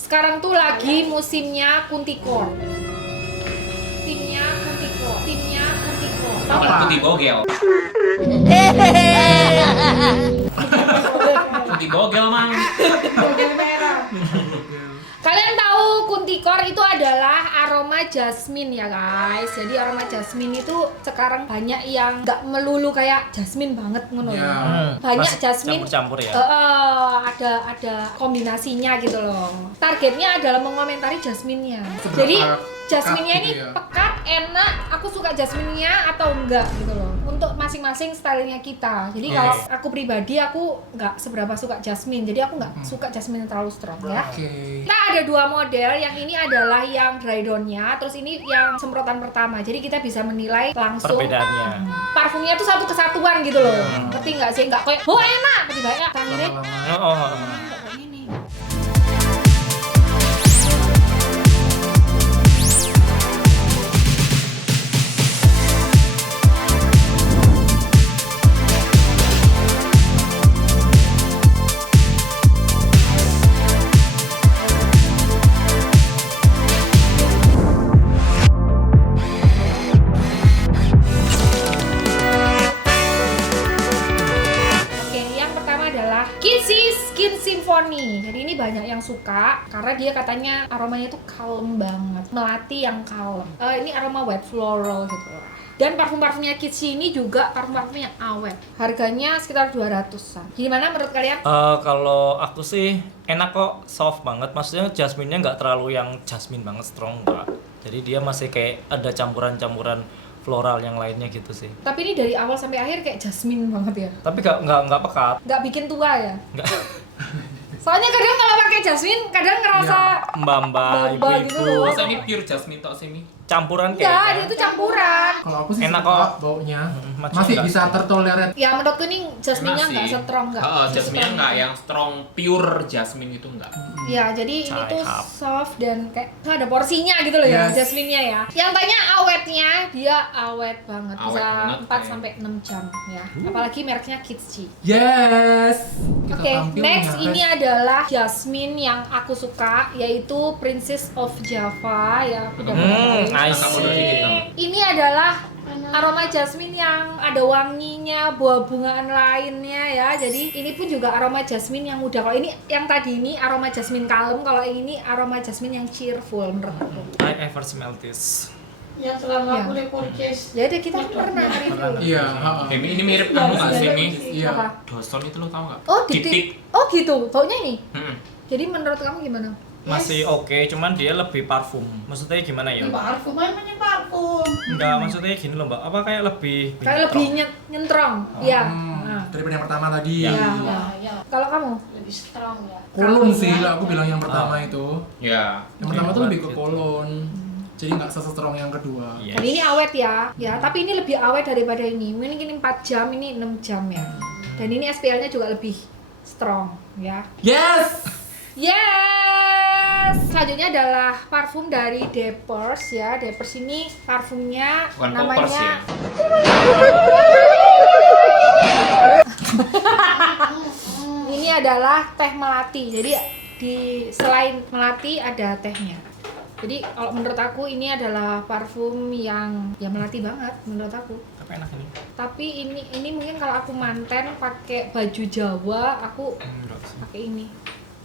Sekarang tuh lagi musimnya kuntikor. Timnya kuntikor. Tahu nggak? Putih bogel. Putih bogel mang. Bogel merah. Kalian tahu kuntikor itu adalah aroma jasmine ya guys. Jadi aroma jasmine itu sekarang banyak yang nggak melulu kayak jasmine banget ngono ya. Banyak Masih jasmine campur-campur ya. ada kombinasinya gitu loh. Targetnya adalah mengomentari jasmine-nya. Jadi jasmine-nya ini gitu ya? pekat, enak, aku suka jasmine-nya atau enggak gitu loh. Untuk masing-masing stylenya kita. Jadi kalau aku pribadi aku nggak seberapa suka jasmine. Jadi aku nggak suka jasmine yang terlalu strong ya. Oke. Kita ada dua model, yang ini adalah yang dry down-nya, terus ini yang semprotan pertama. Jadi kita bisa menilai langsung Perbedaannya. parfumnya tuh satu kesatuan gitu loh. Ngerti nggak sih? Nggak kayak, oh enak, tiba-tiba ya, tangannya Lama-lama. Oh. nggak kayak gini. Oke, yang pertama adalah Kissy Skin Symphony. Jadi ini banyak yang suka karena dia katanya aromanya tuh kalem banget, melati yang kalem. Ini aroma white floral gitu loh. Dan parfum-parfumnya Kissy ini juga parfum-parfum yang awet. Harganya sekitar 200-an. Gimana menurut kalian? Kalau aku sih enak kok, soft banget. Maksudnya jasmine-nya nggak terlalu yang jasmine banget strong enggak. Jadi dia masih kayak ada campuran-campuran floral yang lainnya gitu sih. Tapi ini dari awal sampai akhir kayak jasmine banget ya. Tapi nggak pekat. Nggak bikin tua ya. Nggak Soalnya kadang kalau pakai jasmine, kadang ngerasa mbak-mbak, Mbak gitu ibu-ibu. loh. Masa ini pure jasmine tok sini? Campuran enggak, dia kayaknya. itu campuran. Kalau aku sih Enak suka kok. baunya. Macam Masih enggak bisa sih. tertoleran. Ya menurutku nih jasmine-nya Enak nggak sih. strong, nggak. Jasmine-nya se-strong nggak itu. yang strong pure jasmine itu enggak. Ya, jadi ini tuh Cakep. soft dan kayak ada porsinya gitu loh ya, Yes. jasmine-nya ya. Yang tanya awetnya, dia awet banget, Awet bisa banget, 4 ya. sampai 6 jam ya. Apalagi mereknya Kitschi. Yes. Kita Oke, tampil next dengan ini adalah jasmine yang aku suka, yaitu Princess of Java ya. Udah Nice. Kamu udah dikit dong. Ini adalah aroma jasmine yang ada wanginya, buah bungaan lainnya ya. Jadi ini pun juga aroma jasmine yang muda. Kalau ini yang tadi ini aroma jasmine kalem, kalau yang ini aroma jasmine yang cheerful menurut aku. I ever smell this. yang selama Ya. aku purchase. Jadi kita pernah review. Iya, ha-ha. Ini mirip kamu nggak sih ini? Iya. Apa? Doson itu lo tau nggak? Oh, Titik. titik. Oh gitu, baunya ini. Mm-mm. Jadi menurut kamu gimana? Masih oke, cuman dia lebih parfum. Maksudnya gimana ya? Ini parfum, namanya parfum. Enggak, maksudnya gini loh mbak, apa kayak lebih Kayak lebih nyentrong. Iya. Nah. Daripada yang pertama tadi. Iya. Ya, ya, Kalau kamu? lebih strong ya. Kolon sih lah aku bilang yang pertama itu. Ya. Yang pertama tuh lebih ke Gitu. kolon. Jadi nggak sestrong yang kedua. Yes. Dan ini awet ya. Ya, tapi ini lebih awet daripada ini. Ini 4 jam, ini 6 jam ya. Dan ini SPL-nya juga lebih strong ya. Yes. Yes. Selanjutnya adalah parfum dari Depers ya. Depers ini parfumnya Bukan namanya poppers ya. ini adalah teh melati. Jadi di selain melati ada tehnya. Jadi kalau menurut aku ini adalah parfum yang ya melati banget menurut aku. Tapi enak ini. Tapi ini mungkin kalau aku manten pakai baju Jawa, aku Enggak sih. pakai ini.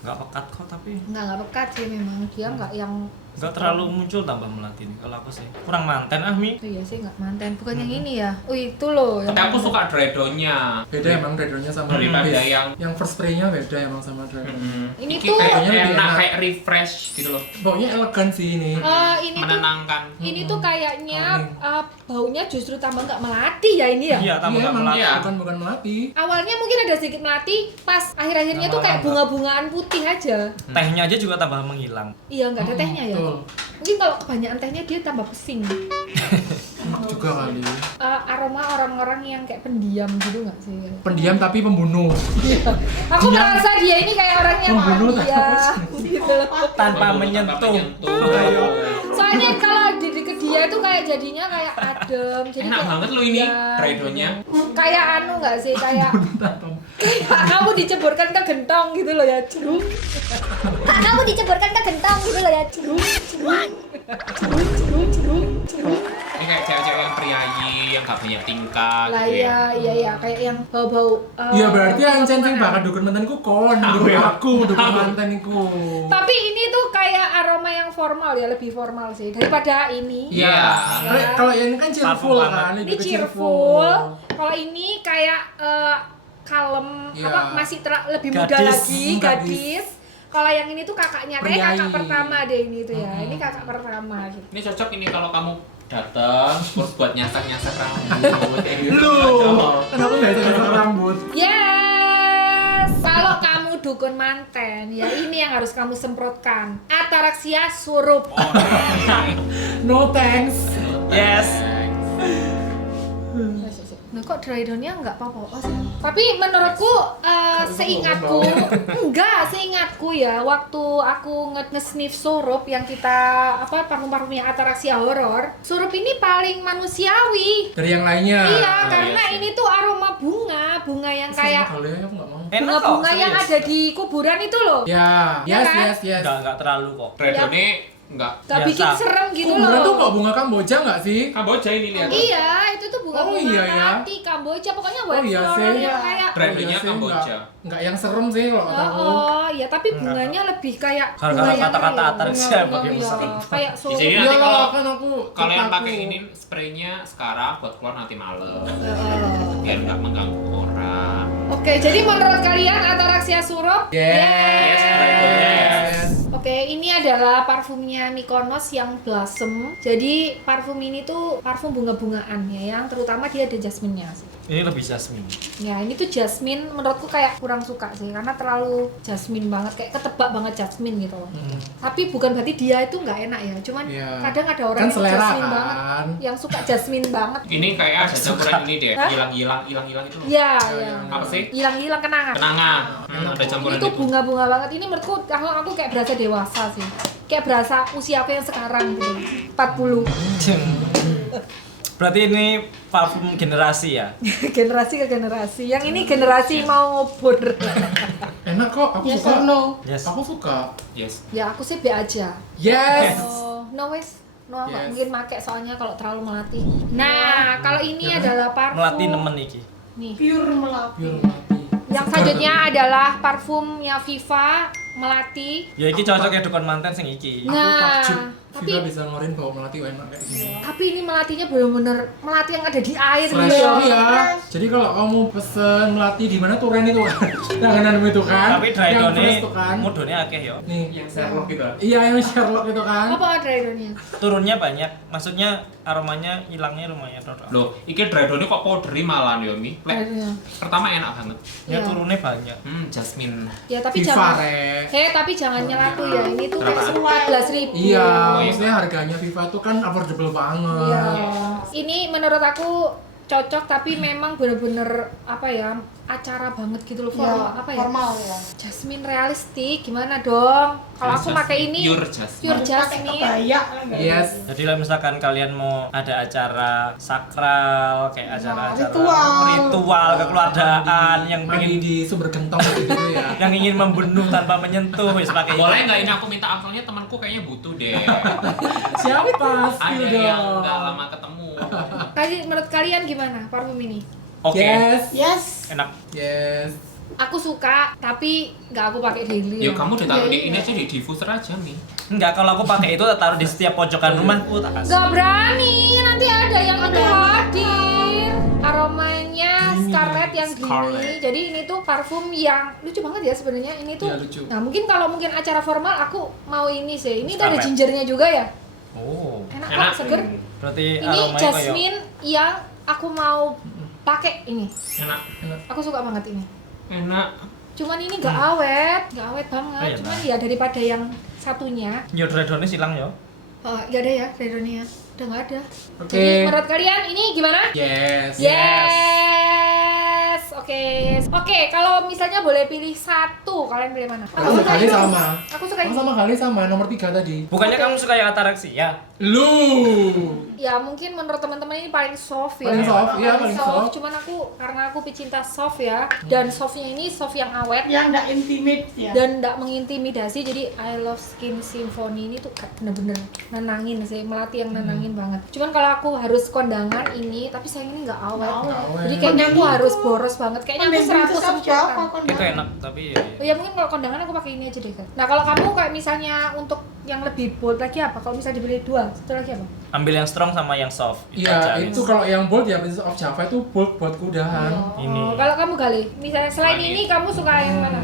Enggak pekat kok tapi Nggak pekat sih memang. Dia nggak yang enggak terlalu muncul tambah melati nih kalau aku sih. Kurang manten ah Mi. Oh iya sih nggak manten. Bukan yang ini ya. Oh itu loh. Tapi aku suka dreadonnya. Beda emang dredonnya sama Daripada base. yang Yang first spray-nya beda emang sama dredon. Ini Iki tuh- kayak Baunya lebih enak, enak. kayak refresh gitu loh. Baunya elegan sih ini. Ini tuh Menenangkan. ini tuh kayaknya Calming. baunya justru tambah nggak melati ya ini ya. Iya, tambah Iya enggak emang melati. Iya. bukan melati. Awalnya mungkin ada sedikit melati, pas akhir-akhirnya tuh kayak bunga-bungaan putih aja. Tehnya aja juga tambah menghilang. Iya nggak ada tehnya ya. Betul. Mungkin kalau kebanyakan tehnya dia tambah pesing. Enak juga kali. Aroma orang-orang yang kayak pendiam gitu nggak sih? Pendiam tapi pembunuh. Aku Diam. merasa dia ini kayak orang yang Membunuh pendiam gitu loh. Tanpa Tanpa menyentuh. menyentuh. Soalnya kalau di deket dia tuh kayak jadinya kayak adem. Jadi Enak kayak- banget loh ini Iya, dreadonnya. kayak anu nggak sih kayak kayak kamu diceburkan ke gentong gitu loh ya. Kamu diceburkan ke dulu lah ya. Ini kayak cewek-cewek yang priayi, yang gak banyak tingkah Lah gitu iya, iya kayak yang bau-bau. Iya berarti yang centeng makanan. bakal dukun mantanku kon, dukun aku, dukun mantanku. Tapi ini tuh kayak aroma yang formal ya, lebih formal sih daripada ini. Iya. Ya. Kalau yang ini kan cheerful Parfum kan, Ini lebih ke cheerful. Kalau ini kayak kalem, Iya. apa masih lebih muda Gadis. lagi, Gadis. gadis. Kalau yang ini tuh kakaknya, kayak kakak Priayi. pertama deh ini tuh ya. Ini kakak pertama gitu. Ini cocok ini kalau kamu datang terus buat nyasak-nyasak rambut kayak gitu. Lu, Cocok. kenapa nggak ada rambut? Yes. Kalau kamu dukun manten, ya ini yang harus kamu semprotkan. Ataraxia surup. No thanks. Yes. Nah kok dry down-nya nggak apa-apa sih? Tapi menurutku seingatku, seingatku ya waktu aku nge-sniff surup yang kita parfum-parfumnya Ataraxia Horror, surup ini paling manusiawi. Dari yang lainnya. Iya, Oh, karena iya sih. ini tuh aroma bunga yang kayak Kali ya, aku nggak mau. Enak kok, bunga-bunga yang serius. ada di kuburan itu loh. Ya, Ya yes, kan? yes. Enggak terlalu kok. Redone enggak. Gak Biasa. bikin serem gitu Kuburan tuh loh. kok bunga Kamboja nggak sih? Kamboja ini lihat. Iya, itu tuh bunga-bunga Oh, iya ya. melati, Kamboja, pokoknya Oh, white iya floral sih. yang kayak Brandnya sih, Kamboja. nggak yang serem sih kalau kata aku. Oh, iya tapi bunganya lebih kayak Kalau bunga yang kata-kata real. Ataraxia Bunga- pakai iya, serem. kayak Di surup. sini Iya nanti kalau kan aku yang kataku. pakai ini spraynya sekarang buat keluar nanti malam. Oh. Biar nggak mengganggu orang. Oke, jadi menurut kalian Ataraxia surup? Yes. Yes. Oke, ini adalah parfumnya Mykonos yang Blossom. Jadi parfum ini tuh parfum bunga-bungaan ya, yang terutama dia ada jasminnya sih. Ini lebih jasmine. Ya, ini tuh jasmine menurutku kayak kurang suka sih karena terlalu jasmine banget, kayak ketebak banget jasmine gitu loh. Tapi bukan berarti dia itu nggak enak ya, cuman Iya. kadang ada orang Kan yang selera jasmine kan. banget, yang suka jasmine banget. Ini kayak ada campuran ini deh, Hah? hilang itu loh. Iya, Oh, iya. yang Apa sih? Hilang-hilang kenangan. Kenangan. Ada campuran Itu bunga-bunga banget. Ini menurutku aku kayak berasa dewasa sih. Kayak berasa usia aku yang sekarang gitu. 40. Berarti ini parfum generasi ya? Generasi ke generasi. Yang ini generasi mau ngubur. Enak kok, aku Yes suka. or no? Yes. Aku suka. Yes. Ya aku sih B aja. Yes. Oh, no wes. No, nggak Yes. mungkin make soalnya kalau terlalu melati. Nah, kalau ini Ya. adalah parfum. Melati nemen iki. Nih. Pure melati. Pure mati. Yang selanjutnya adalah parfumnya Viva Melati. Ya iki cocok ya dukun manten sing iki. Aku takjub. tapi Viva bisa ngeluarin bau melati enak kayak gini. tapi ini melatinya bener-bener melati yang ada di air Fresh gitu loh. ya. Jadi kalau kamu pesen melati di mana turen itu kan? Langganan itu kan? Tapi dry Yang tone fresh tuh kan? mudone akeh ya. Nih, Yang Sherlock gitu. iya yang Sherlock itu kan? Apa dry-nya? Turunnya banyak. Maksudnya aromanya hilangnya lumayan rodok. Loh, iki Dredone kok powderi malah yo Mi. Lek Dry-nya. pertama enak banget. Ya Iya. turunnya banyak. Jasmine. Ya tapi Viva jangan. Re. Tapi jangan nyelatu ya. Ini tuh kayak Berapa? 14.000. Iya, Oh, iya. maksudnya harganya Viva tuh kan affordable banget. Iya. Ini menurut aku cocok tapi memang bener-bener apa ya, acara banget gitu loh. Formal, apa ya? Formal ya. Jasmine realistik gimana dong? Kalau aku pakai ini Pure Jasmine. pure Pakai jasmine. kebaya lagi. Yes. Jadi kalau misalkan kalian mau ada acara sakral kayak acara-acara ritual. kekeluargaan yang Mandi pengen di sumber gentong gitu ya. yang ingin membunuh tanpa menyentuh wis pakai Boleh nggak ini aku minta soalnya temanku kayaknya butuh deh. Siapa? Ada Spill yang dong. nggak lama ketemu. Menurut kalian gimana parfum ini? Oke. Yes. Yes. Enak. Yes. Aku suka tapi nggak aku pakai daily. Ya ya. kamu ditaruh di Iya, ini iya. aja di diffuser aja Mi. Enggak, kalau aku pakai itu taruh di setiap pojokan rumahku tak kasih. Gak berani, nanti ada yang itu hadir. Aromanya Dreamy. Scarlet yang dreamy. Scarlet. Jadi ini tuh parfum yang lucu banget ya sebenarnya. Ini tuh. Iya, lucu. Nah mungkin kalau mungkin acara formal aku mau ini sih. Ini tuh ada Scarlet. gingernya juga ya. Oh. Enak, Enak. kok, seger. Berarti Ini aromanya kayak jasmine yang aku mau pakai ini. Enak. Aku suka banget ini. Enak. Cuman ini nggak awet banget. Oh, iya, Cuman nah. ya daripada yang satunya. yo Dredone silang yo. Oh, nggak ada ya Redonia. Udah nggak ada. Oke. Jadi menurut kalian ini gimana? Yes. Yes. Oke, kalau misalnya boleh pilih satu, kalian pilih mana? Aku suka ini ini. sama. Aku suka Aku ini. sama kali sama nomor 3 tadi. Bukannya kamu suka yang ataraksi ya? Lu. Ya mungkin menurut teman-teman ini paling soft ya. Paling soft, iya paling soft. Cuman karena aku pecinta soft ya, dan softnya ini soft yang awet Yang nggak intimate ya. dan nggak mengintimidasi. Jadi I love Skin Symphony ini tuh kayak bener-bener nenangin sih, melati yang nenangin banget. Cuman kalau aku harus kondangan ini, tapi sayang ini nggak awet. Nggak awet. Jadi kayaknya aku Kondangan harus itu- boros banget. Kayaknya aku Kondangan itu 100 siapa sempurna. kondangan? Itu enak tapi ya. Oh ya mungkin kalau kondangan aku pakai ini aja deh kan. Nah kalau kamu kayak misalnya untuk yang lebih bold lagi apa? Kalau misalnya dibeli dua, satu lagi apa? Ambil yang strong sama yang soft. Iya, aja. itu kalau yang bold ya Princess of Java itu bold buat kudahan. Ini. Oh, kalau kamu Gali, misalnya selain Manis. ini kamu suka yang mana?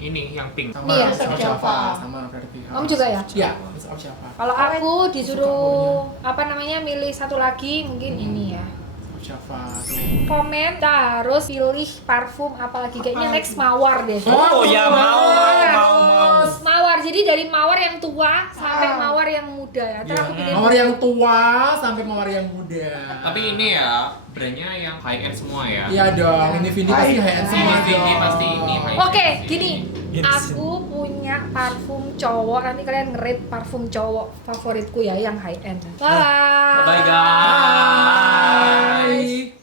Ini yang pink. Sama Iya. Princess of Java, sama berarti. Kamu juga ya? Iya, Princess of Java. Kalau aku disuruh apa namanya milih satu lagi mungkin ini ya. Of Java tuh. Komen kita harus pilih parfum apalagi kayaknya next mawar deh. Oh ya mau. Mawar. Jadi dari mawar yang tua sampai mawar yang muda ya. Ntar Iya, aku pilih mawar yang tua sampai mawar yang muda. Tapi ini ya, brandnya yang high end semua ya. Iya dong, ini Vindi pasti high end semua Ini dong. pasti ini high end. Oke, gini. Yes. Aku punya parfum cowok. Nanti kalian nge-rate parfum cowok favoritku ya yang high end. Bye. Bye guys.